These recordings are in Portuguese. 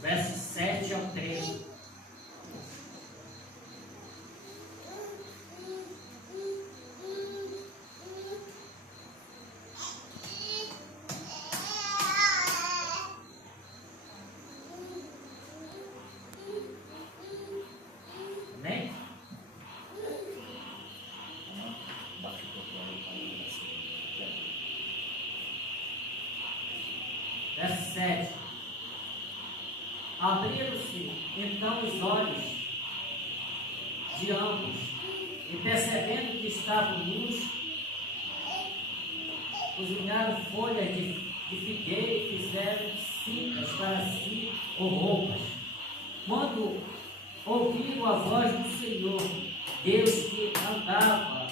versos 7 ao 13. Amém? Verso 7. Abriram-se então os olhos de ambos, e percebendo que estavam nus, cozinharam folhas de figueira e fizeram cintas para si ou roupas. Quando ouviram a voz do Senhor, Deus que andava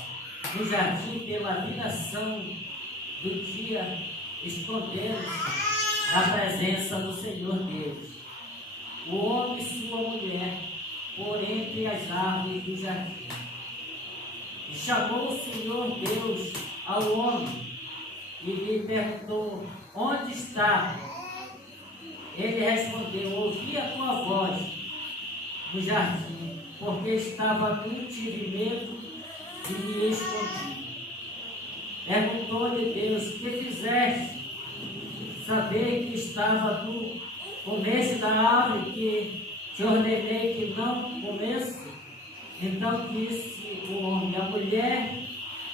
no jardim pela viração do dia, esconderam-se na presença do Senhor Deus, o homem e sua mulher, por entre as árvores do jardim. E chamou o Senhor Deus ao homem e lhe perguntou: onde está? Ele respondeu: ouvi a tua voz no jardim, porque estava nu, tive medo e me escondi. Perguntou-lhe Deus: que fizeste? Saber que estava no começo da árvore que te ordenei que não comesse? Então disse o homem: a mulher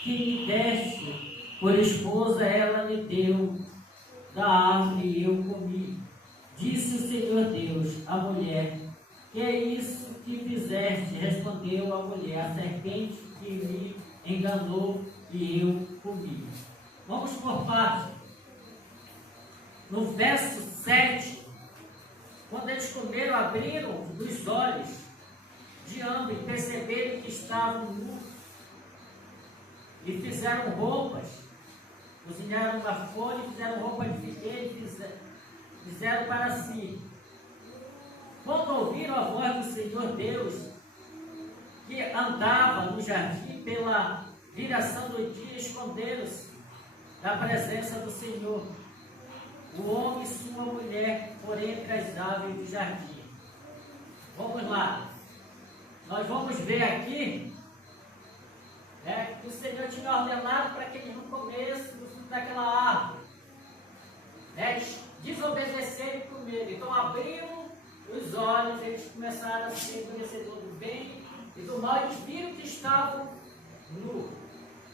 que me deste por esposa, ela me deu da árvore e eu comi. Disse o Senhor Deus à mulher: que é isso que fizeste? Respondeu a mulher: a serpente que me enganou e eu comi. Vamos por parte. No verso 7, quando eles comeram, abriram os olhos de ambos e perceberam que estavam nus e fizeram roupas, cozinharam da folha e fizeram roupa de figueira e fizeram para si. Quando ouviram a voz do Senhor Deus, que andava no jardim pela viração do dia, esconderam-se da presença do Senhor, o homem e sua mulher, por entre as árvores do jardim. Vamos lá. Nós vamos ver aqui que o Senhor tinha ordenado para que eles não comessem do fruto daquela árvore. Eles desobedeceram e comeram. Então abriram os olhos, eles começaram a ser conhecedores do bem e do mal. Eles viram que estavam nus.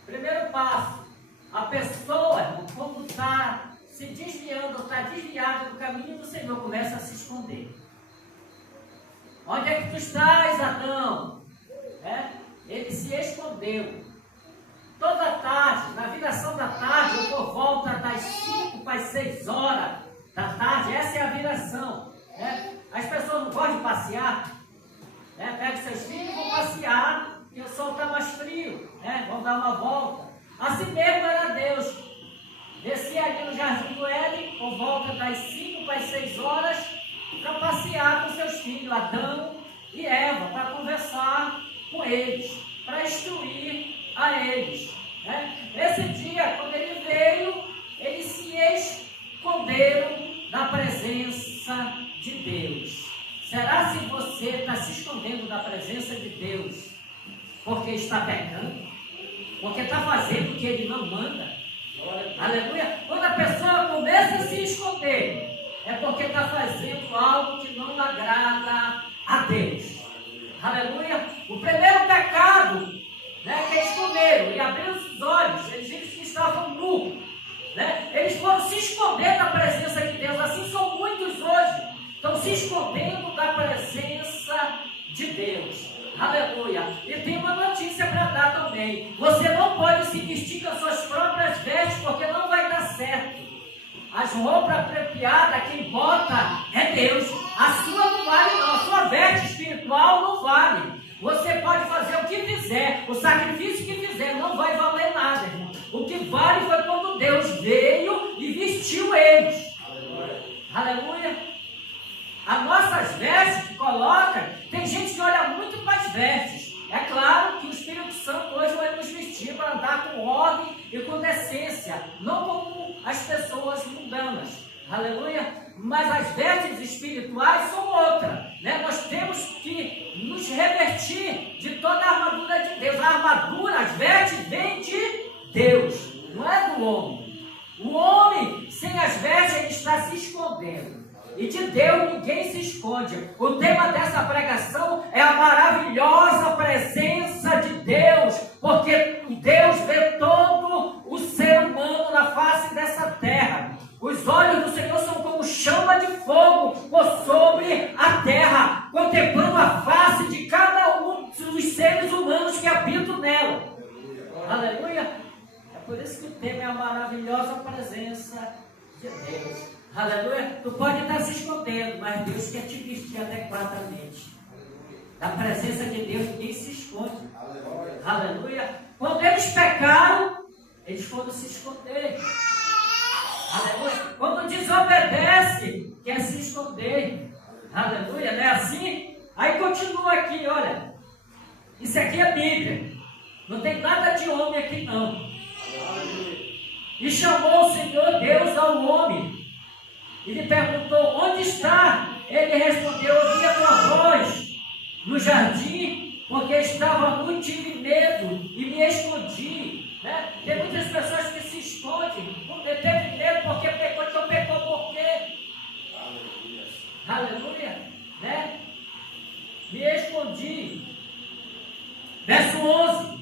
Primeiro passo: a pessoa, quando está se desviando, está desviada do caminho do Senhor, começa a se esconder. Onde é que tu estás, Adão? Ele se escondeu. Toda tarde, na viração da tarde, ou por volta das 5 para as 6 horas da tarde, essa é a viração. As pessoas não gostam de passear. Pegam seus filhos e vão passear, porque o sol está mais frio. Vão dar uma volta. Assim mesmo era Deus. Descia ali no jardim do Éden, por volta das 5 para as 6 horas, para passear com seus filhos, Adão e Eva, para conversar com eles, para instruir a eles. Esse dia, quando ele veio, eles se esconderam da presença de Deus. Será se você está se escondendo da presença de Deus porque está pecando? Porque está fazendo o que ele não manda? Aleluia! Quando a pessoa começa a se esconder, é porque está fazendo algo que não agrada a Deus. Aleluia! O primeiro pecado, que eles comeram e abriram os olhos, eles viram que estavam nus. Eles foram se esconder da presença de Deus. Assim são muitos hoje, estão se escondendo da presença de Deus. Aleluia! E tem uma notícia para dar também: você não pode se vestir com as suas próprias vestes, porque não vai dar certo. As roupas apropriadas, quem bota é Deus. A sua não vale não, a sua veste espiritual não vale. Você pode fazer o que fizer, o sacrifício que fizer, não vai valer nada, irmão. O que vale foi quando Deus veio e vestiu eles. Aleluia! As nossas vestes que coloca, tem gente que olha muito para as vestes. É claro que o Espírito Santo hoje vai nos vestir para andar com ordem e com decência, não como as pessoas mundanas. Aleluia. Mas as vestes espirituais são outra, né? Nós temos que nos revestir de toda a armadura de Deus. A armadura, as vestes vêm de Deus, não é do homem. O homem, sem as vestes, ele está se escondendo. E de Deus ninguém se esconde. O tema dessa pregação é a maravilhosa presença de Deus, porque Deus vê todo o ser humano na face dessa terra. Os olhos do Senhor são como chama de fogo por sobre a terra, contemplando a face de cada um dos seres humanos que habitam nela. Aleluia! É por isso que o tema é a maravilhosa presença de Deus. Aleluia! Tu pode estar se escondendo, mas Deus quer te vestir adequadamente. Da presença de Deus ninguém se esconde. Aleluia! Quando eles pecaram, eles foram se esconder. Aleluia. Quando desobedece, quer se esconder. Aleluia, não é assim? Aí continua aqui, olha. Isso aqui é Bíblia. Não tem nada de homem aqui não. E chamou o Senhor Deus ao homem. E lhe perguntou, onde está? Ele respondeu, ouvi a tua voz no jardim, porque estava nu, tive medo e me escondi. Né? Tem muitas pessoas que se escondem, porque teve medo, porque pecou, então pecou por quê? Aleluia! Né? Me escondi. Verso 11.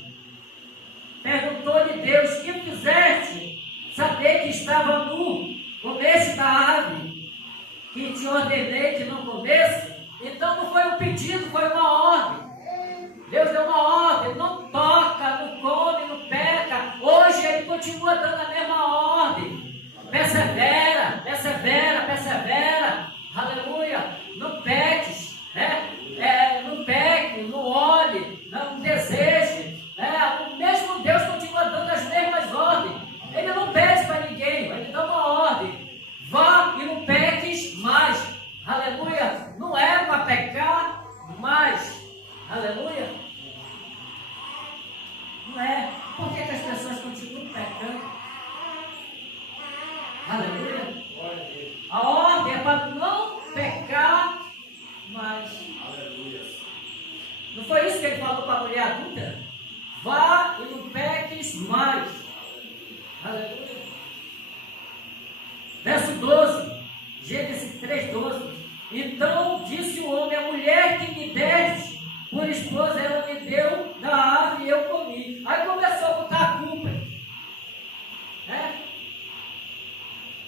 Perguntou-lhe Deus, que fizeste? Saber que estava nu, comeste da árvore que te ordenei que não comesse? Então não foi um pedido, foi uma ordem. Deus deu uma ordem, não toca, não come, não peca. Hoje Ele continua dando a mesma ordem. Persevera, persevera, persevera. Aleluia. Não peques, né? Não peque, não olhe, não deseje. O mesmo Deus continua dando as mesmas ordens. Ele não pede para ninguém, Ele dá uma ordem. Vá e não peques mais. Aleluia. Não é para pecar mais. Aleluia. Não é. Por que as pessoas continuam pecando? Aleluia. A ordem é para não pecar mais. Aleluia. Não foi isso que ele falou para a mulher adulta? Vá e não peques mais. Aleluia. Verso 12. Gênesis 3:12. Então disse o homem, a mulher que me deste por esposa, ela me deu da árvore e eu comi. Aí começou a botar a culpa.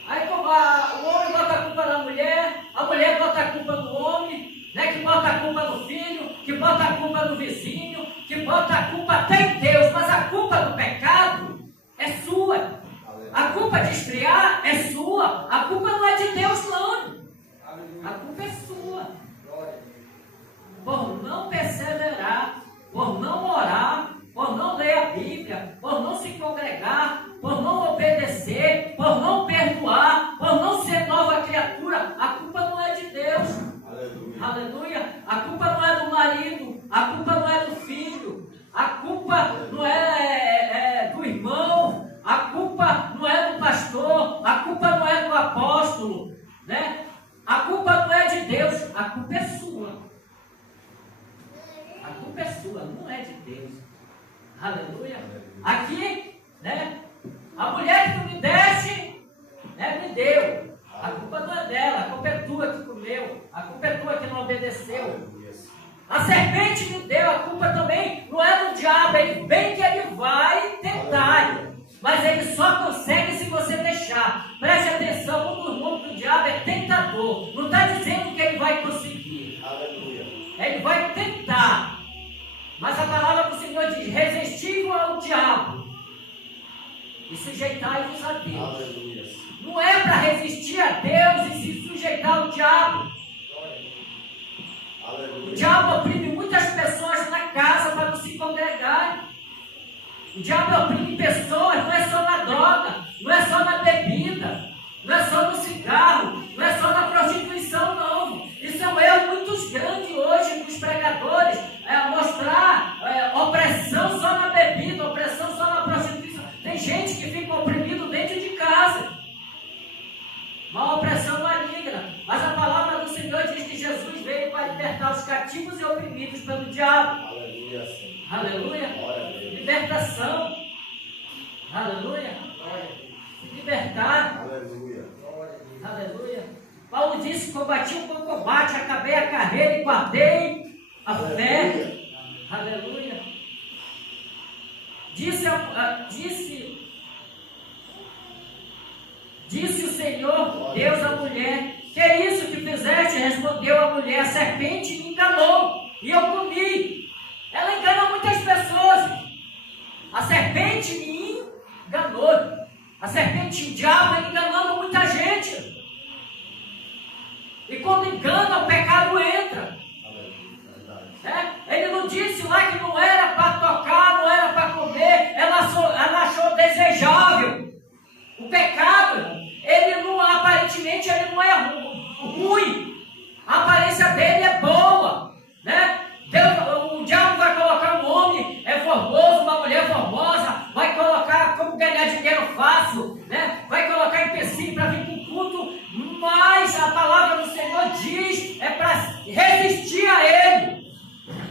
Aí o homem bota a culpa na mulher, a mulher bota a culpa no homem, que bota a culpa no filho, que bota a culpa no vizinho, que bota a culpa até em Deus, mas a culpa do pecado é sua. A culpa de esfriar é sua. A culpa não é de Deus, não. A culpa é sua. Por não perseverar, por não orar, por não ler a Bíblia, por não se congregar, por não obedecer, por não perdoar, por não ser nova criatura, a culpa não é de Deus. Aleluia. Aleluia. A culpa não é do marido, a culpa não é do filho, a culpa não é do irmão, a culpa não é do pastor, a culpa não é do apóstolo, né? A culpa não é de Deus, a culpa é sua. A culpa é sua, não é de Deus. Aleluia. Aqui, né? A mulher que tu me deste, né, me deu. A culpa não é dela, a culpa é tua que comeu. A culpa é tua que não obedeceu. A serpente me deu, a culpa também não é do diabo. Ele bem que ele vai tentar, mas ele só consegue se você deixar. Preste atenção, um dos nomes do diabo é tentador. Não está dizendo que ele vai conseguir. Aleluia. Ele vai tentar. Mas a palavra do Senhor diz, resistível ao diabo e sujeitai-vos a Deus. Aleluia. Não é para resistir a Deus e se sujeitar ao diabo. Aleluia. O diabo oprime muitas pessoas na casa para não se congregar. O diabo oprime pessoas, não é só na droga, não é só na bebida, não é só no cigarro, não é só na prostituição, não. Isso é um erro muito grande hoje dos pregadores, mostrar opressão só na bebida, opressão só na prostituição. Tem gente que fica oprimido dentro de casa. Uma opressão libertar os cativos e oprimidos pelo diabo. Aleluia, Senhor. Aleluia. Glória a Deus. Libertação. Aleluia. Se libertar. Aleluia. Aleluia. Paulo disse: combati o bom combate, acabei a carreira e guardei a fé. Aleluia. Disse o Senhor, Deus à mulher: que é isso que fizeste? Respondeu a mulher: a serpente me enganou e eu comi. Ela engana muitas pessoas. A serpente me enganou. A serpente, o diabo, enganando muita gente. E quando engana, o pecado entra. Ele não disse lá que não era para tocar, não era para comer. Ela achou desejável. O pecado, ele não, aparentemente, ele não é ruim. A aparência dele é boa, né? O diabo vai colocar um homem formoso, uma mulher formosa, vai colocar como ganhar dinheiro fácil, né? Vai colocar empecilho para vir para o culto, mas a palavra do Senhor diz para resistir a ele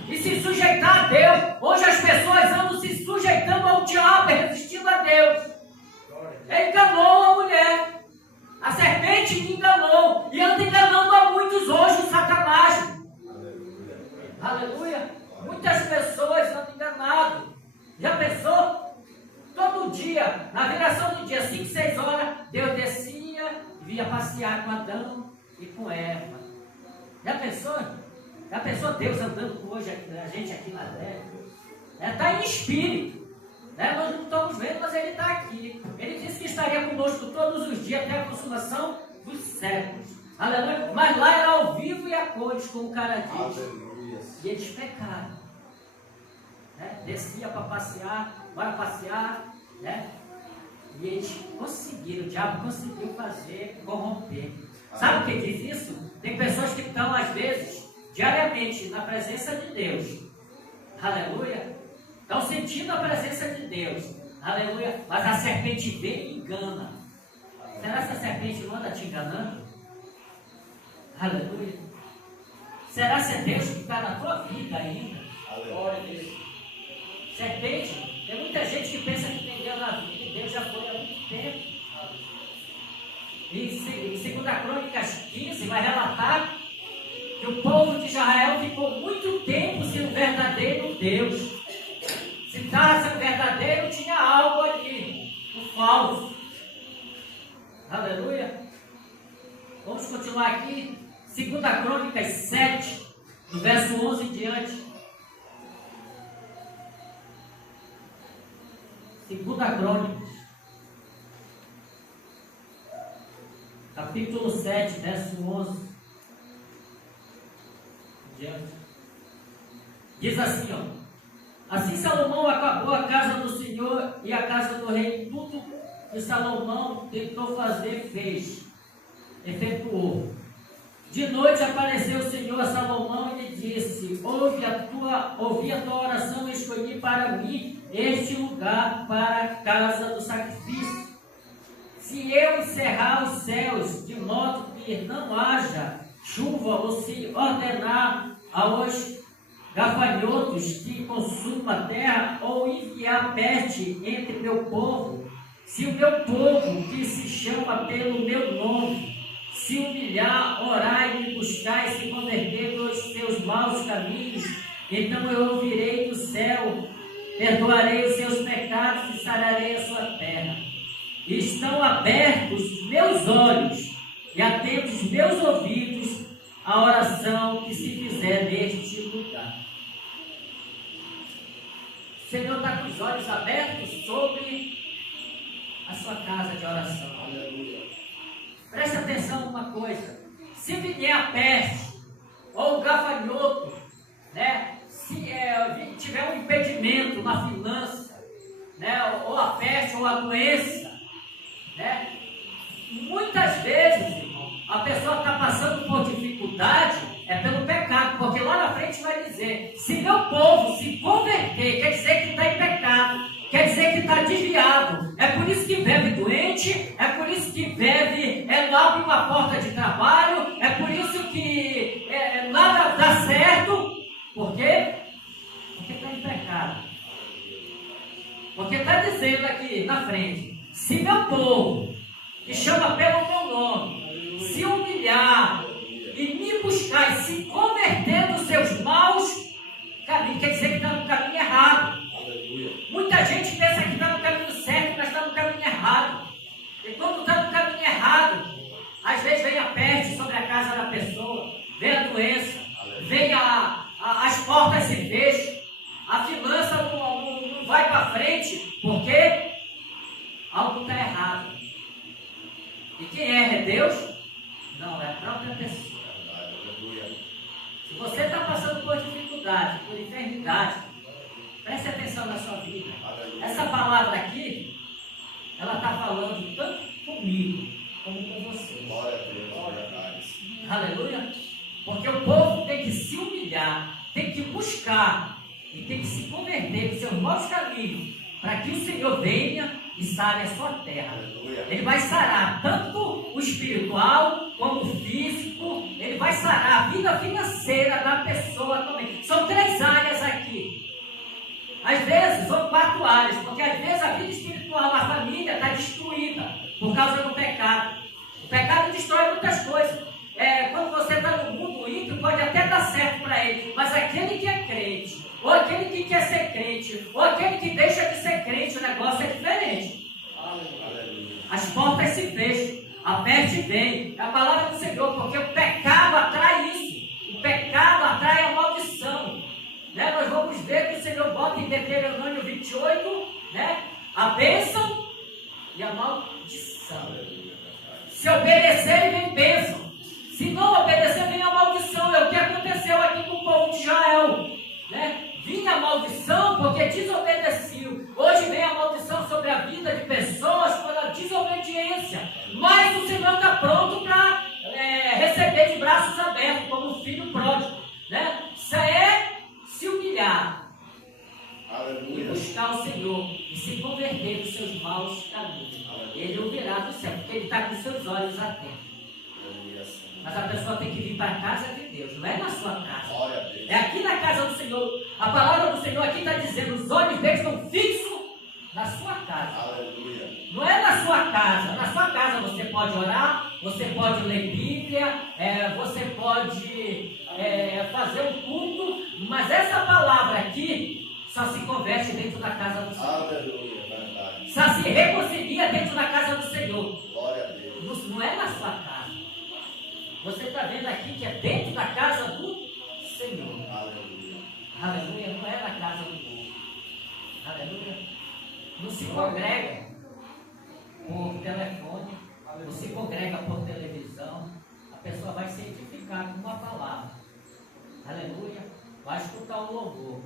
e se sujeitar a Deus. Hoje as pessoas andam se sujeitando ao diabo e resistindo a Deus. Ele enganou a mulher. A serpente me enganou. E anda enganando a muitos hoje, o Satanás. Aleluia. Muitas pessoas andam enganadas. Já pensou? Todo dia, na viração do dia, 5, 6 horas, Deus descia e vinha passear com Adão e com Eva. Já pensou? Já pensou Deus andando com hoje a gente aqui na terra? Está em espírito. Nós não estamos vendo, mas Ele está aqui. Ele disse que estaria conosco todos os dias até a consumação dos séculos. Aleluia. Mas lá era ao vivo e a cores, como o cara diz. Aleluia. E eles pecaram. Descia para passear, bora passear. E eles conseguiram, o diabo conseguiu fazer, corromper. Sabe o que diz isso? Tem pessoas que estão, às vezes, diariamente na presença de Deus. Aleluia. Estão sentindo a presença de Deus. Aleluia. Mas a serpente vem e engana. Será que essa serpente não anda te enganando? Aleluia. Será que é Deus que está na tua vida ainda? Glória a Deus. Serpente, tem muita gente que pensa que tem Deus na vida. E Deus já foi há muito tempo. Em 2 Crônicas 15 vai relatar que o povo de Israel ficou muito tempo sem o verdadeiro Deus. Se estava sendo verdadeiro, tinha algo ali, o falso. Aleluia. Vamos continuar aqui. 2 Crônicas 7, do verso 11 em diante. 2 Crônicas, capítulo 7, verso 11 em diante. Diz assim, ó. Assim Salomão acabou a casa do Senhor e a casa do rei. Tudo que Salomão tentou fazer, fez, efetuou. De noite apareceu o Senhor a Salomão e lhe disse: ouvi a tua oração e escolhi para mim este lugar para a casa do sacrifício. Se eu encerrar os céus, de modo que não haja chuva, ou se ordenar aos gafanhotos que consuma a terra, ou enviar peste entre meu povo, se o meu povo, que se chama pelo meu nome, se humilhar, orar e me buscar e se converter dos seus maus caminhos, então eu ouvirei do céu, perdoarei os seus pecados e sararei a sua terra. Estão abertos meus olhos e atentos meus ouvidos à oração que se fizer neste lugar. O Senhor está com os olhos abertos sobre a sua casa de oração. Aleluia. Preste atenção numa coisa. Se vier a peste ou o gafanhoto, se tiver um impedimento na finança, ou a peste ou a doença, muitas vezes, irmão, a pessoa está passando por dificuldade pelo pecado, porque lá na frente vai dizer: se meu povo se converter, quer dizer que está em pecado, quer dizer que está desviado. É por isso que vive doente, é por isso que vive, não abre uma porta de trabalho, é por isso que nada dá certo. frente. Se meu povo, que chama pelo meu nome, se humilhar e me buscar e se converter dos seus maus caminhos, quer dizer que está no caminho errado. Muita gente pensa que está no caminho certo, mas está no caminho errado. E quando está no caminho errado, às vezes vem a peste sobre a casa da pessoa, vem a doença, vem as portas se fecham, a finança não vai para frente, porque algo está errado. E quem é Deus? Não, é a própria pessoa. Se você está passando por dificuldade, por enfermidade, preste atenção na sua vida. Essa palavra aqui, ela está falando tanto comigo como com você. Aleluia. Porque o povo tem que se humilhar, tem que buscar e tem que se converter dos seus maus caminhos, para que o Senhor venha e sare a sua terra. Ele vai sarar tanto o espiritual como o físico. Ele vai sarar a vida financeira da pessoa também. São 3 áreas aqui. Às vezes são 4 áreas, porque às vezes a vida espiritual da família está destruída por causa do pecado. O pecado destrói muitas coisas. Quando você está no mundo ímpio, pode até dar certo para ele, mas aquele que é crente, ou aquele que quer ser crente, ou aquele que deixa de ser crente, o negócio é diferente. As portas se fecham, a peste vem, é a palavra do Senhor, porque o pecado atrai isso, o pecado atrai a maldição. Né? Nós vamos ver que o Senhor bota em Deuteronômio 28, né? A bênção e a maldição. Se obedecer, vem bênção. Se não obedecer, vem a maldição. É o que aconteceu aqui com o povo de Israel. Né? Vinha a maldição porque desobedeceu. Hoje vem a maldição sobre a vida de pessoas pela desobediência. Mas o Senhor está pronto para receber de braços abertos, como um filho pródigo. Né? Isso é se humilhar. Aleluia. E buscar o Senhor e se converter dos seus maus caminhos. Ele ouvirá do céu, porque ele está com seus olhos atentos. Mas a pessoa tem que vir para a casa de Deus, não é na sua casa. É aqui na casa do Senhor. A palavra do Senhor aqui está dizendo: os olhos deles estão fixos na sua casa. Aleluia. Não é na sua casa. Na sua casa você pode orar, você pode ler Bíblia, você pode fazer um culto, mas essa palavra aqui só se converte dentro da casa do Senhor. Aleluia, verdade. Só se reconcilia dentro da casa do Senhor. Glória a Deus. Não é na sua casa. Você está vendo aqui que é dentro da casa do Senhor. Aleluia. Aleluia. Não é na casa do povo. Aleluia. Não se congrega por telefone, não se congrega por televisão. A pessoa vai se edificar com uma palavra. Aleluia. Vai escutar um louvor.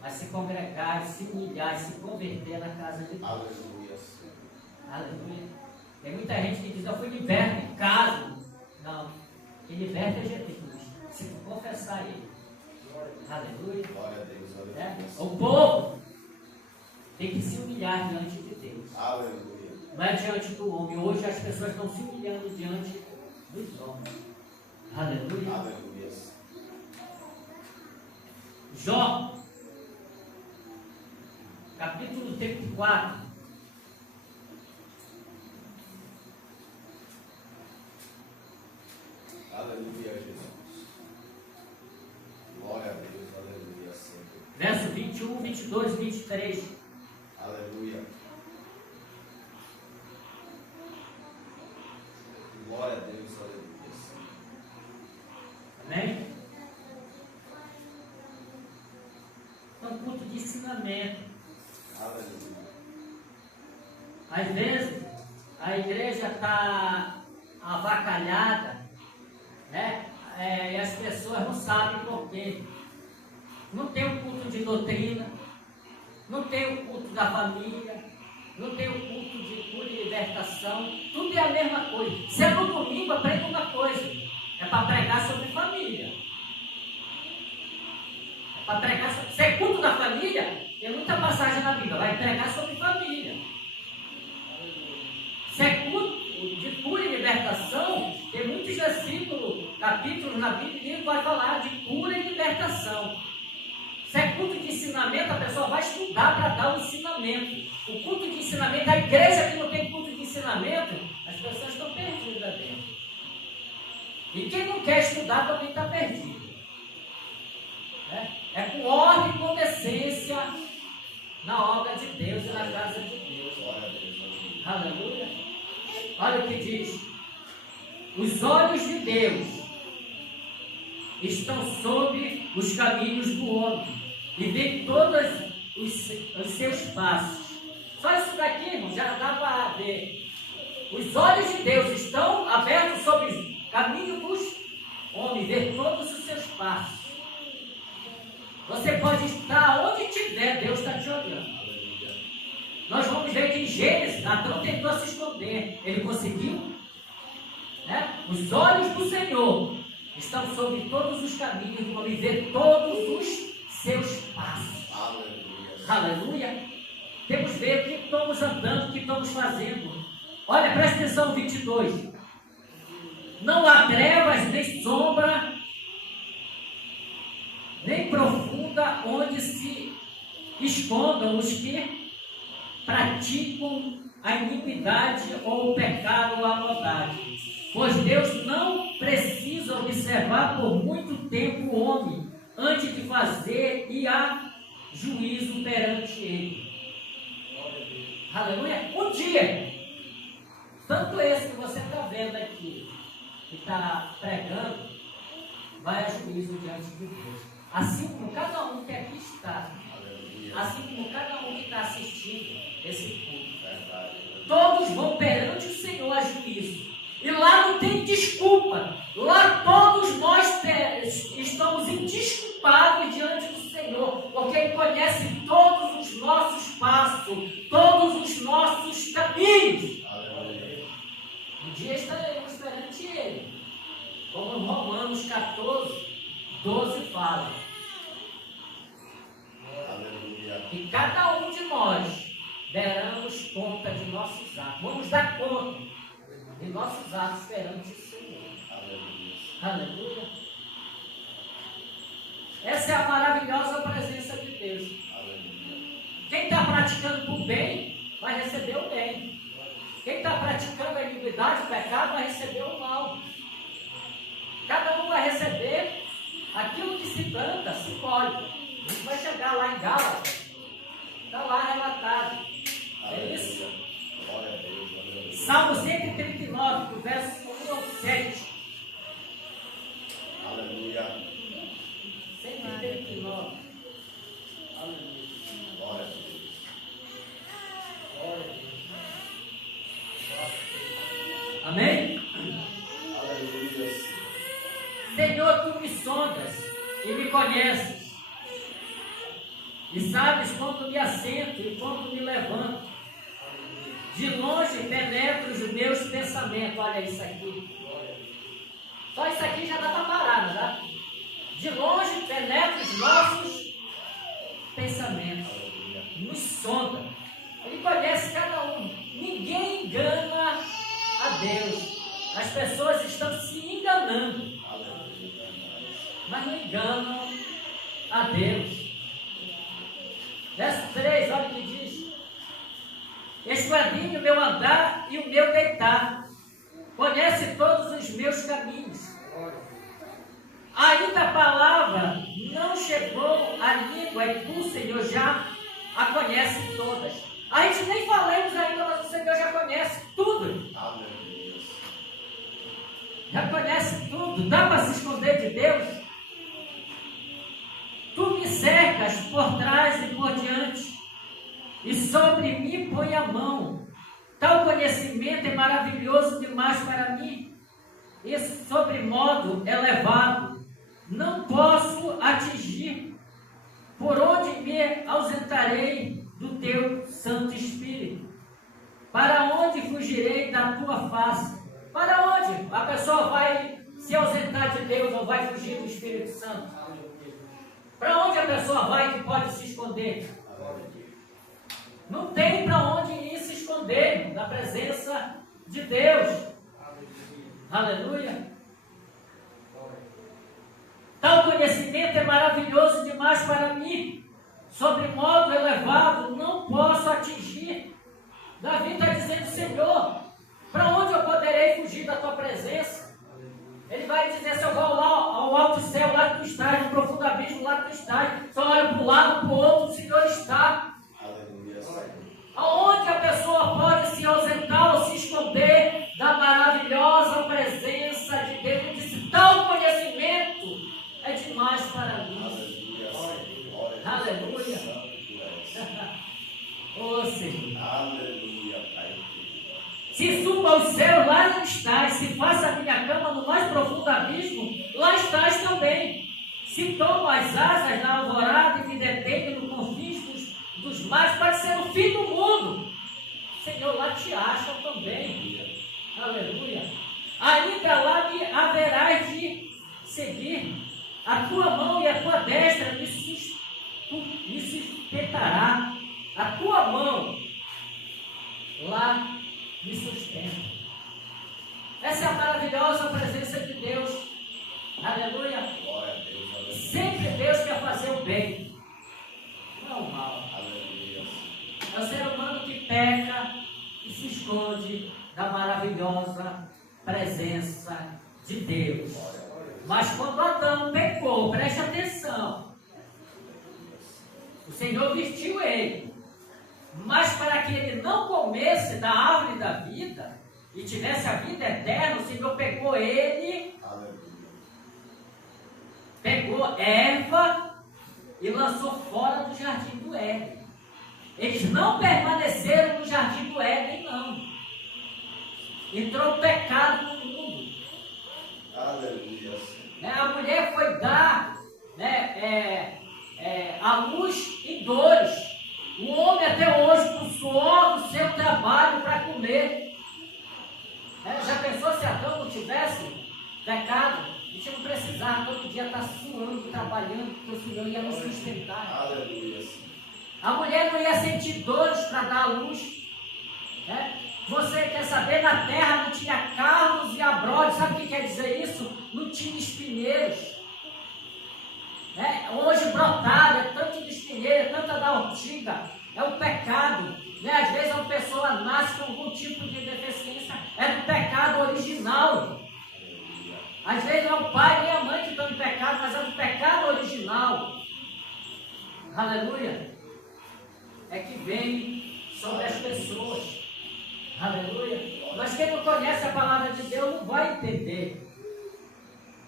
Vai se congregar, se humilhar e se converter na casa de Deus. Aleluia. Aleluia. Tem muita gente que diz: eu fui liberto em casa. Não, quem liberta é Jesus, se confessar ele. Aleluia. Glória a Deus, aleluia. O povo tem que se humilhar diante de Deus. Aleluia. Não é diante do homem. Hoje as pessoas estão se humilhando diante dos homens. Aleluia. Aleluia. Jó, capítulo 34. Aleluia, Jesus. Glória a Deus, aleluia, Senhor. Verso 21, 22, 23. Aleluia. Glória a Deus, aleluia, Senhor. Amém? É um culto de ensinamento. Aleluia. Às vezes, a igreja está avacalhada, né? E as pessoas não sabem por quê. Não tem o culto de doutrina, não tem o culto da família, não tem o culto de cura e libertação. Tudo é a mesma coisa. Se é no domingo, aprenda uma coisa: é para pregar sobre família. É para pregar sobre... Se é culto da família, tem muita passagem na Bíblia, vai pregar sobre família. Se é culto de cura e libertação, tem muitos versículos, capítulos na Bíblia que vai falar de cura e libertação. Se é culto de ensinamento, a pessoa vai estudar para dar o ensinamento. O culto de ensinamento, a igreja que não tem culto de ensinamento, as pessoas estão perdidas dentro. E quem não quer estudar também está perdido. É com ordem e com decência na obra de Deus e na casa de Deus. Aleluia. Olha o que diz. Os olhos de Deus estão sobre os caminhos do homem e vê todos os seus passos. Só isso daqui, irmão, já dá para ver. Os olhos de Deus estão abertos sobre os caminhos dos homens, ver todos os seus passos. Você pode estar onde estiver, Deus está te olhando. Nós vamos ver que em Gênesis, Adão tentou se esconder. Ele conseguiu? Os olhos do Senhor estão sobre todos os caminhos do homem, ver todos os seus passos. Aleluia. Temos que ver o que estamos andando, o que estamos fazendo. Olha, presta atenção, 22. Não há trevas, nem sombra, nem profunda, onde se escondam os que praticam a iniquidade ou o pecado ou a maldade. Pois Deus não precisa observar por muito tempo o homem antes de fazer e há juízo perante ele. Aleluia. Um dia, tanto esse que você está vendo aqui, que está pregando, vai a juízo diante de Deus. Assim como cada um que aqui está, assim como cada um que está assistindo esse culto, todos vão perante o Senhor a juízo. E lá não tem desculpa. Lá todos nós estamos indesculpáveis diante do Senhor, porque Ele conhece todos os nossos passos, todos os nossos caminhos. Um dia estaremos perante Ele, como Romanos 14, 12 fala. E cada um de nós daremos conta de nossos atos. Vamos dar conta de nossos atos perante o Senhor. Aleluia. Essa é a maravilhosa presença de Deus. Quem está praticando o bem, vai receber o bem. Quem está praticando a iniquidade, o pecado, vai receber o mal. Cada um vai receber aquilo que se planta, se colhe. A gente vai chegar lá em Gálatas. Está lá relatado. É isso? Salmo 139, do verso 1 ao 7. Aleluia. 139. Aleluia. Glória a Deus. Glória a Deus. Amém? Aleluia. Senhor, tu me sondas e me conheces. E sabes quando me assento e quando me levanto. De longe penetro os meus pensamentos. Olha isso aqui. Só isso aqui já dá para parar, não dá? De longe penetra os nossos pensamentos. Nos sonda. Ele conhece cada um. Ninguém engana a Deus. As pessoas estão se enganando, mas não enganam a Deus. Verso 3, olha o que diz. Esquadrinha o meu andar e o meu deitar. Conhece todos os meus caminhos. Ainda a palavra não chegou à língua e tu, Senhor, já a conhece todas. A gente nem falamos ainda, mas o Senhor já conhece tudo. Já conhece tudo. Dá para se esconder de Deus? Tu me cercas por trás e por diante, e sobre mim põe a mão. Tal conhecimento é maravilhoso demais para mim, e sobremodo elevado. Não posso atingir. Por onde me ausentarei do teu Santo Espírito? Para onde fugirei da tua face? Para onde a pessoa vai se ausentar de Deus ou vai fugir do Espírito Santo? Para onde a pessoa vai que pode se esconder? Não tem para onde ir se esconder da presença de Deus. Aleluia. Tal conhecimento é maravilhoso demais para mim, sobre modo elevado, não posso atingir. Davi está dizendo, Senhor, para onde eu poderei fugir da tua presença? Ele vai dizer, se eu vou ao alto céu, lá tu estás, no profundo abismo, lá tu estás. Se eu olho para um lado, para o outro, o Senhor está. Aleluia. Aonde a pessoa pode se ausentar ou se esconder da maravilhosa presença de Deus? Ele disse, tal conhecimento é demais para mim. Aleluia. Oh, Senhor. Aleluia, Pai. Se suba aos céus, lá não estás. Se faça a minha cama no mais profundo abismo, lá estás também. Se tomo as asas na alvorada e me detenho no confins dos mares, pode ser o fim do mundo. Senhor, lá te acham também. Aleluia. Ainda lá me haverás de seguir. A tua mão e a tua destra me sustentará. A tua mão lá me sustenta. Essa é a maravilhosa presença de Deus. Aleluia. Glória a Deus. Aleluia. Sempre Deus quer fazer o bem, não o mal. Aleluia. É o ser humano que peca e se esconde da maravilhosa presença de Deus. Mas quando Adão pecou, preste atenção, o Senhor vestiu ele, mas para que ele não comesse da árvore da vida e tivesse a vida eterna, o Senhor pegou ele, pegou Eva e lançou fora do jardim do Éden. Eles não permaneceram no jardim do Éden, não. Entrou pecado no mundo. Aleluia. A mulher foi dar a luz em dores. O homem até hoje, com o suor do seu trabalho para comer. Já pensou se Adão não tivesse pecado? A gente não precisava todo dia estar suando, trabalhando, porque o Senhor ia nos sustentar. Aleluia. A mulher não ia sentir dores para dar a luz. Você quer saber, na terra não tinha carros e abrolhos. Sabe o que quer dizer isso? Não tinha espinheiros. Hoje brotaram, é tanto de espinheiro, é tanta da ortiga, é o pecado. Às vezes uma pessoa nasce com algum tipo de deficiência, é do pecado original. Às vezes não é o pai nem a mãe que estão em pecado, mas é do pecado original. Aleluia. É que vem sobre as pessoas. Aleluia. Mas quem não conhece a palavra de Deus não vai entender.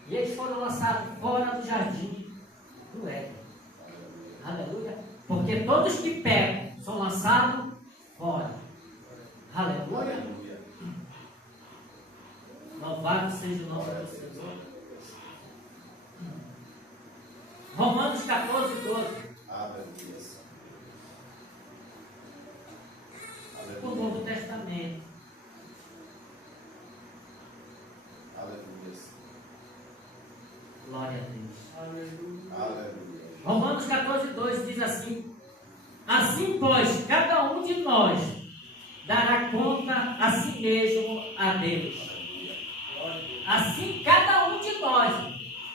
E eles foram lançados fora do jardim do Éden. Aleluia. Porque todos que pecam são lançados fora. Aleluia. Louvado seja o nome do Senhor. Romanos 14, 12. Aleluia. O Novo Testamento. Aleluia. Glória a Deus. Aleluia. Romanos 14, 2 diz assim: assim, pois, cada um de nós dará conta a si mesmo a Deus. Assim, cada um de nós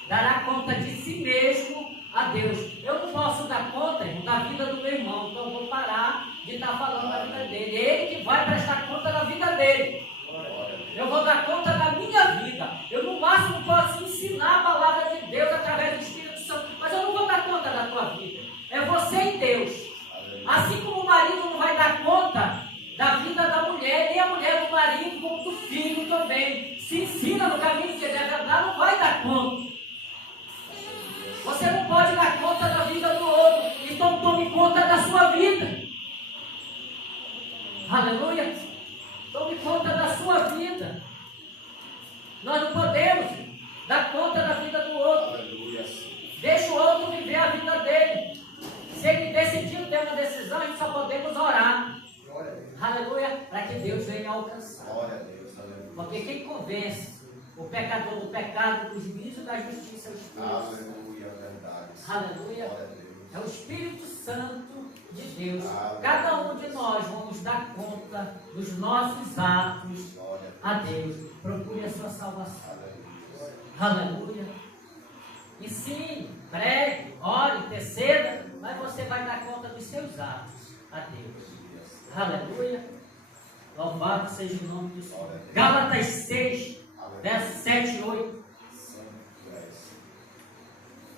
dará conta de si mesmo a Deus. Eu não posso dar conta, irmão, da vida do meu irmão, então eu vou parar de estar falando da vida dele. Ele que vai prestar conta da vida dele. Eu vou dar conta da minha vida. Eu no máximo posso ensinar a palavra de Deus através do Espírito Santo, mas eu não vou dar conta da tua vida. É você e Deus. Assim como o marido não vai dar conta da vida da mulher, nem a mulher do marido, como do filho também. Se ensina no caminho que deve andar, não vai dar conta. Você não pode dar conta da vida do outro, então tome conta da sua vida. Aleluia. Tome conta da sua vida. Nós não podemos dar conta da vida do outro. Aleluia. Deixa o outro viver a vida dele. Se ele decidiu ter uma decisão, a gente só podemos orar. Aleluia. Para que Deus venha alcançar. Glória a Deus. Aleluia. Porque quem convence o pecador do pecado, do juízo e da justiça é o Espírito Santo. Aleluia. Verdade. Aleluia. Glória a Deus. É o Espírito Santo de Deus. Aleluia. Cada um de nós vamos dar conta dos nossos atos Glória a Deus. Procure a sua salvação. a Deus. Aleluia. Ensine, pregue, ore, interceda, mas você vai dar seus atos a Deus. Aleluia. Louvado seja o nome do Senhor. Gálatas 6, versos 7 e 8.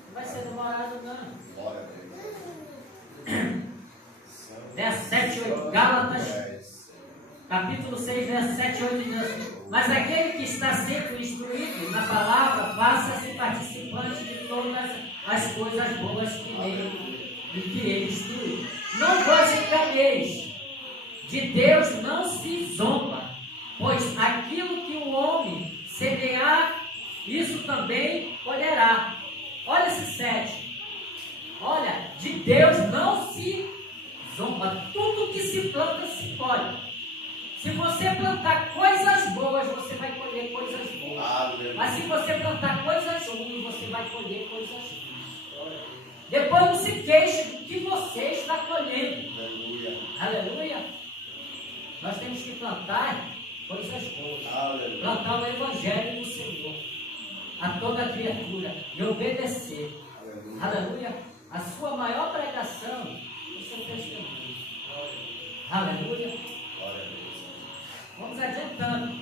Não vai ser demorado, não. Verso 7 e 8. Gálatas, capítulo 6, verso 7 e 8 diz assim: mas aquele que está sempre instruído na palavra, faça-se participante de todas as coisas boas que ele instrui. Não vos enganeis, de Deus não se zomba, pois aquilo que o homem semear, isso também colherá. Olha esse 7. Olha, de Deus não se zomba. Tudo que se planta se colhe. Se você plantar coisas boas, você vai colher coisas boas. Mas se você plantar coisas ruins, você vai colher coisas ruins. Depois não se queixe do que você está colhendo. Aleluia. Aleluia. Nós temos que plantar coisas boas. Aleluia. Plantar o Evangelho do Senhor a toda criatura e obedecer. Aleluia. Aleluia. A sua maior pregação é o seu testemunho. Aleluia. Vamos adiantando.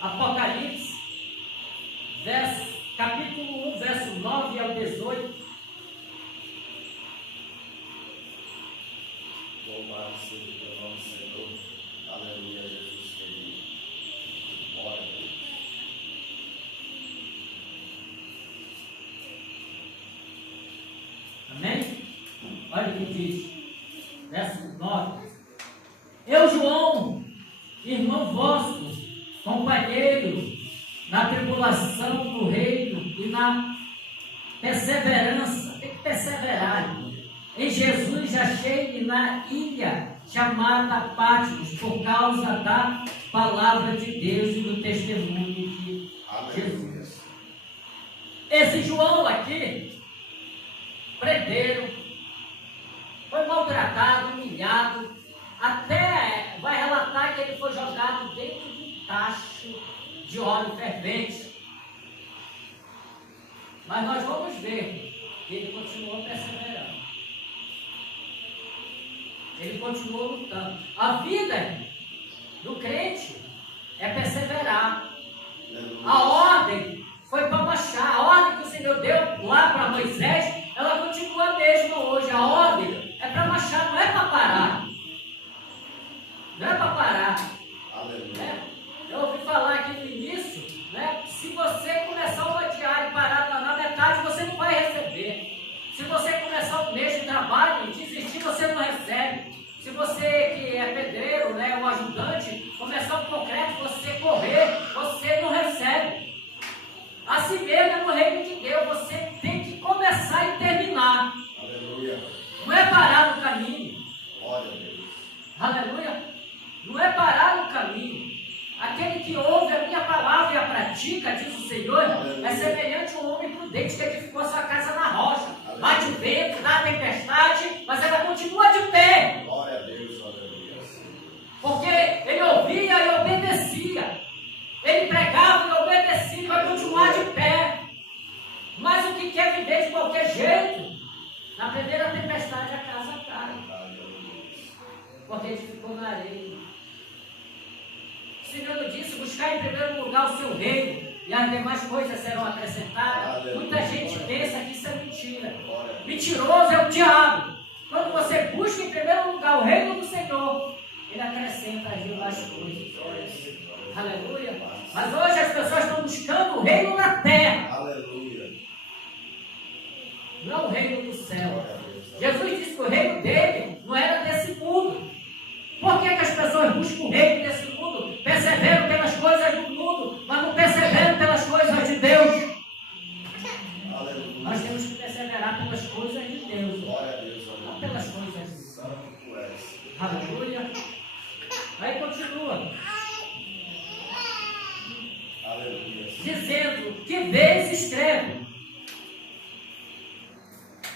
Apocalipse, capítulo 1, verso 9 ao 18. Louvado seja o teu nome, Senhor. Aleluia, Jesus querido. Glória a Deus. Amém? Olha o que diz. Verso 9. Eu, João, irmão vosso, companheiro na tribulação do reino e na perseverança, tem que perseverar. Em Jesus achei-me na ilha chamada Patmos, por causa da palavra de Deus e do testemunho de Jesus. Esse João aqui, prenderam, foi maltratado, humilhado, até vai relatar que ele foi jogado dentro de um tacho de óleo fervente. Mas nós vamos ver que ele continuou perseverando. Ele continuou lutando. A vida do crente é perseverar. A ordem foi para baixar. A ordem que o Senhor deu lá para Moisés, ela continua a mesma hoje. A ordem é para baixar, não é para parar. Não é para parar. Né? Eu ouvi falar aqui no início, né? Se você começar uma diária e parar na metade, você não vai receber. Se você começar um mês de trabalho e desistir, você não recebe. Se você que é pedreiro, né, um ajudante, começar um concreto, você correr, você não recebe. Assim mesmo é no reino de Deus, você tem que começar e terminar. Aleluia. Não é parar no caminho. Glória a Deus. Aleluia. Não é parar no caminho. Aquele que ouve a minha palavra e a pratica, diz o Senhor, é semelhante a um homem prudente que edificou sua casa na rocha. Bate o vento, dá a tempestade, mas ela continua de pé. Glória a Deus, aleluia. Porque ele ouvia e obedecia. Ele pregava e obedecia e vai continuar de pé. Mas o que quer viver de qualquer jeito, na primeira tempestade a casa cai. Porque edificou na areia. O Senhor disse: buscar em primeiro lugar o seu reino e as demais coisas serão acrescentadas. Aleluia. Muita gente pensa que isso é mentira. Mentiroso é o diabo. Quando você busca em primeiro lugar o reino do Senhor, ele acrescenta as demais coisas. Aleluia. Mas hoje as pessoas estão buscando o reino na terra. Aleluia. Não é o reino do céu. Jesus disse que o reino dele não era desse mundo. Por que as pessoas buscam o reino desse mundo? Perseveram pelas coisas do mundo, mas não perseveram pelas coisas de Deus. Aleluia. Nós temos que perseverar pelas coisas de Deus. Glória a Deus, não pelas coisas do mundo. Aleluia. Aí continua. Aleluia. Dizendo: que vez escreve.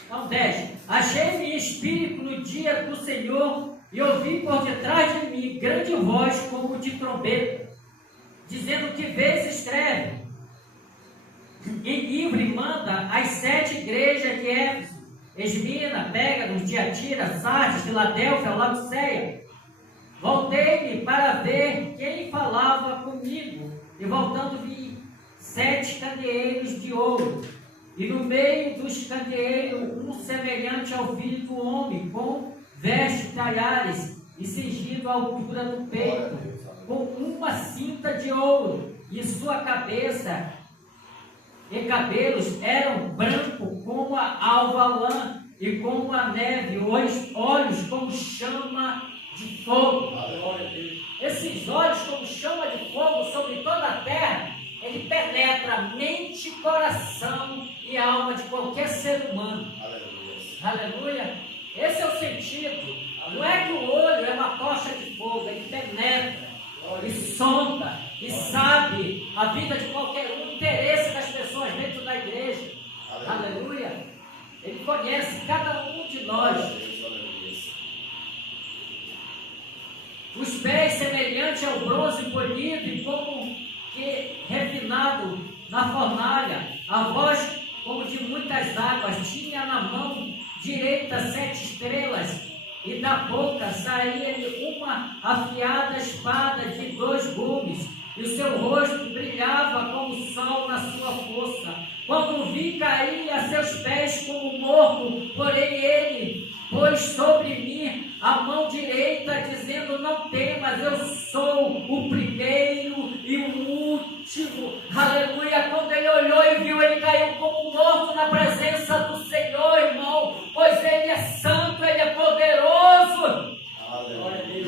Então 10. Achei-me em espírito no dia do Senhor e ouvi por detrás de mim grande voz como de trombeta, dizendo: que vez escreve. Em livro e manda às 7 igrejas de Éfeso, Esmina, Pérgamo, Tiatira, Sardes, Filadélfia, Laodiceia. Voltei-me para ver quem falava comigo, e voltando vi 7 candeeiros de ouro, e no meio dos candeeiros um semelhante ao filho do homem, com vestes talhares e cingido à altura do peito, com uma cinta de ouro, e sua cabeça e cabelos eram brancos como a alva lã e como a neve, os olhos como chama de fogo. Esses olhos como chama de fogo sobre toda a terra, ele penetra mente, coração e alma de qualquer ser humano. Aleluia. Esse é o sentido. Não é que o olho é uma tocha de fogo, ele penetra e sonda e sabe a vida de qualquer um, o interesse das pessoas dentro da igreja. Aleluia. Ele conhece cada um de nós. Os pés semelhantes ao bronze polido e como que refinado na fornalha, a voz como de muitas águas, tinha na mão direita 7 estrelas, e da boca saía-lhe uma afiada espada de 2 gumes, e o seu rosto brilhava como o sol na sua força. Quando o vi, caí a seus pés como morto, porém ele pôs sobre mim a mão direita, dizendo: não temas, eu sou o primeiro e o último. Aleluia. Quando ele olhou e viu, ele caiu como morto na presença do Senhor, irmão, pois ele é santo, ele é poderoso.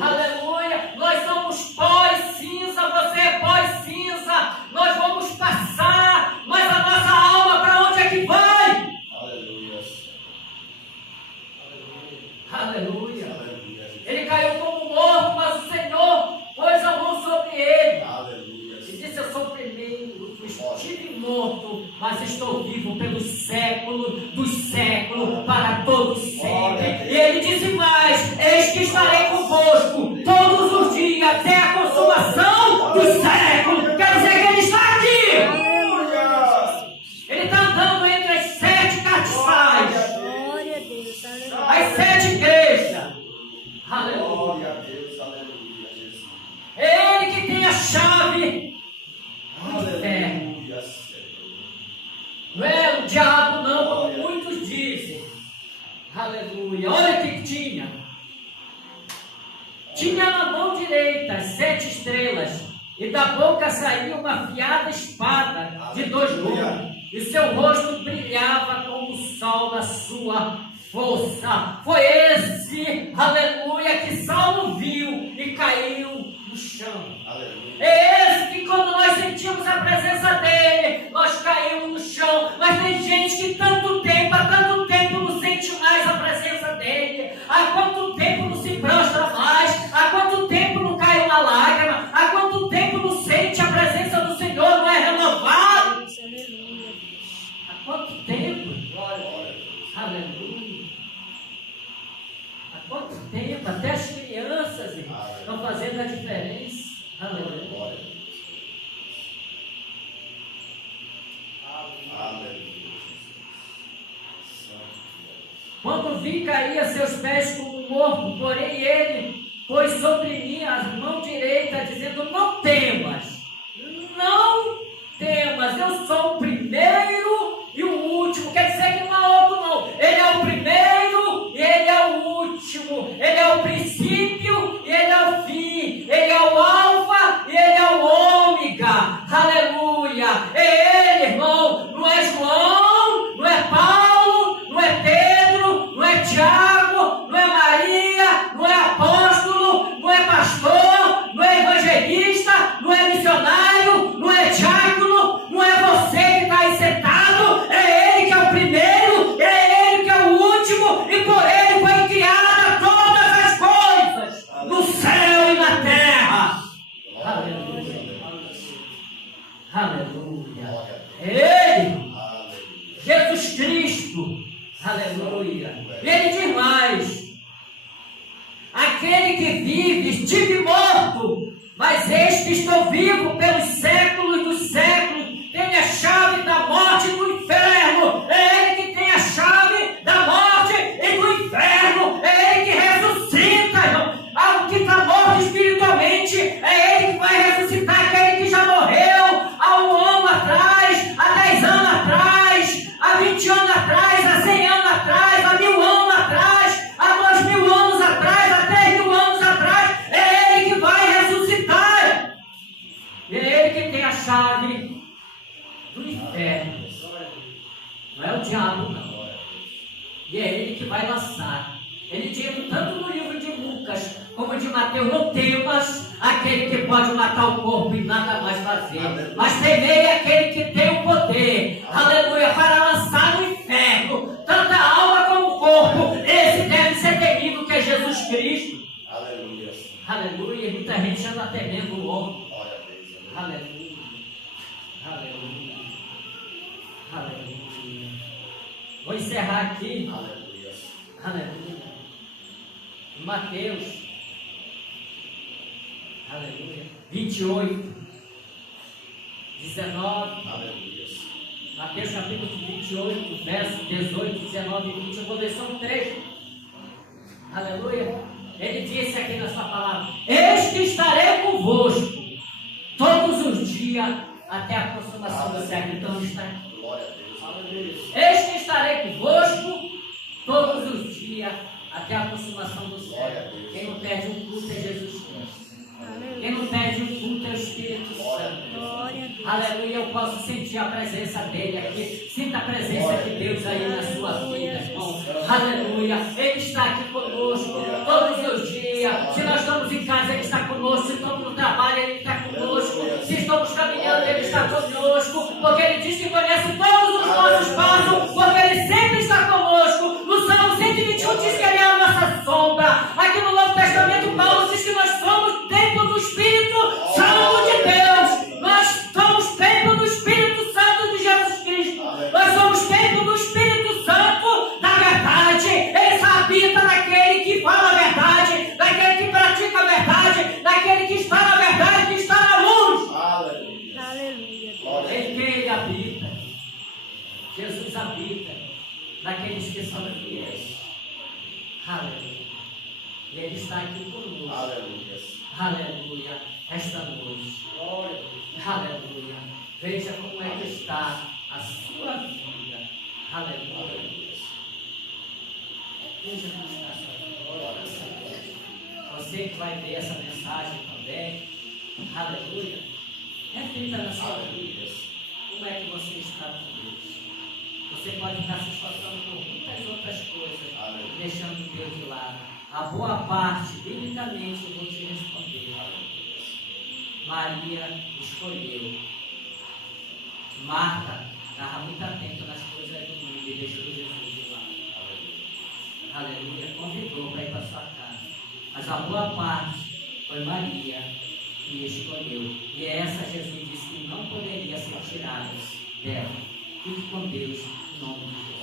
Aleluia. Nós somos pó e cinza, você é pó e cinza. Nós vamos passar, mas a nossa alma para onde é que vai? Aleluia. Ele caiu como morto, mas o Senhor pôs a mão sobre ele. E disse: eu sou o primeiro, estive morto, mas estou vivo pelos séculos dos séculos, para todos sempre. E ele disse mais: eis que estarei convosco todos os dias, até a consumação dos séculos. Quer dizer que ele está aqui. Ele está andando entre as 7 castiçais, as 7 igrejas. Aleluia. É ele que tem a chave do inferno. Não é o diabo, não, como muitos dizem. Aleluia. Olha o que tinha. Tinha na mão direita 7 estrelas, e da boca saía uma afiada espada de 2 gumes, e seu rosto brilhava como o sol da sua força. Foi esse, aleluia, que Saulo viu e caiu no chão. É esse que, quando nós sentimos a presença dele, nós caímos no chão. Mas tem gente que há tanto tempo não sente mais a presença dele. Há quanto tempo não se prostra mais? Há quanto tempo não cai uma lágrima? Há quanto tempo não sente a presença do Senhor, não é renovado? Há quanto tempo? Aleluia. Há quanto tempo? Até as crianças, irmão, estão fazendo a diferença. Aleluia. Quando vi, cair a seus pés como morto, porém ele pôs sobre mim a mão direita, dizendo: não temas, não temas, eu sou o primeiro e o último. Quer dizer que não há outro, não. Ele é o primeiro e ele é o último. Ele é o princípio e ele é o fim. Ele é o alfa e ele é o ômega. Aleluia. É ele, irmão. Não é João, não é Paulo, não é Pedro, não é Tiago, não é Maria, não é apóstolo, não é pastor, não é evangelista, não é missionário. inferno. Não é o diabo, não. E é ele que vai lançar. Ele diz tanto no livro de Lucas como de Mateus: não temas aquele que pode matar o corpo e nada mais fazer, mas temei aquele que tem o poder, aleluia, para lançar no inferno tanto a alma como o corpo. Esse deve ser temido, que é Jesus Cristo. Aleluia. Aleluia. E muita gente anda temendo o homem. Glória a Deus. Aleluia. Aleluia. Aleluia. Vou encerrar aqui. Aleluia. Aleluia. Mateus, aleluia, 28, 19, Aleluia. Mateus capítulo 28, verso 18, 19 e 20, eu vou ler só um trecho. Aleluia. Ele disse aqui na sua palavra: eis que estarei convosco todos os dias até a consumação do século. Então está aqui. Glória a Deus. Aleluia. Eis que estarei convosco todos os dias até a consumação do século. Quem não perde um culto é Jesus Cristo. Quem não perde um culto é o Espírito Santo. Aleluia. Eu posso sentir a presença dele aqui. Sinta a presença de Deus aí na sua vida, irmão. Aleluia. Ele está aqui conosco todos os dias. Se nós estamos em casa, ele está conosco. Se estamos no trabalho, ele está conosco. Se estamos caminhando, ele está conosco. Porque ele diz que conhece todos os nossos passos. Porque ele sempre está conosco. No Salmo 121 diz que ele é a nossa sombra. Aqui no Novo Testamento, Paulo diz que nós somos templo do Espírito Santo de Deus. Nós somos templo do Espírito Santo de Jesus Cristo. Nós somos templo do Espírito Santo da verdade. Ele habita naquele que fala a verdade, naquele que pratica a verdade, naquele que está na verdade, que está na luz. Aleluia. Em quem ele habita? Jesus habita naqueles que são fiéis. Aleluia. E ele está aqui conosco. Aleluia. Aleluia. Esta noite. Aleluia. Veja como é que está a sua vida. Aleluia. Veja como está a sua vida. Você que vai ver essa mensagem também. Aleluia. Reflita na sua vida. Como é que você está com Deus? Você pode estar se esforçando por muitas outras coisas, deixando Deus de lado. A boa parte, biblicamente, eu vou te responder. Maria escolheu. Marta estava muito atenta nas coisas do mundo e deixou Jesus de lado. Aleluia. Convidou para ir para sua casa. Mas a boa parte foi Maria que escolheu. E essa Jesus disse que não poderia ser tirada dela. Fique com Deus, em nome de Jesus.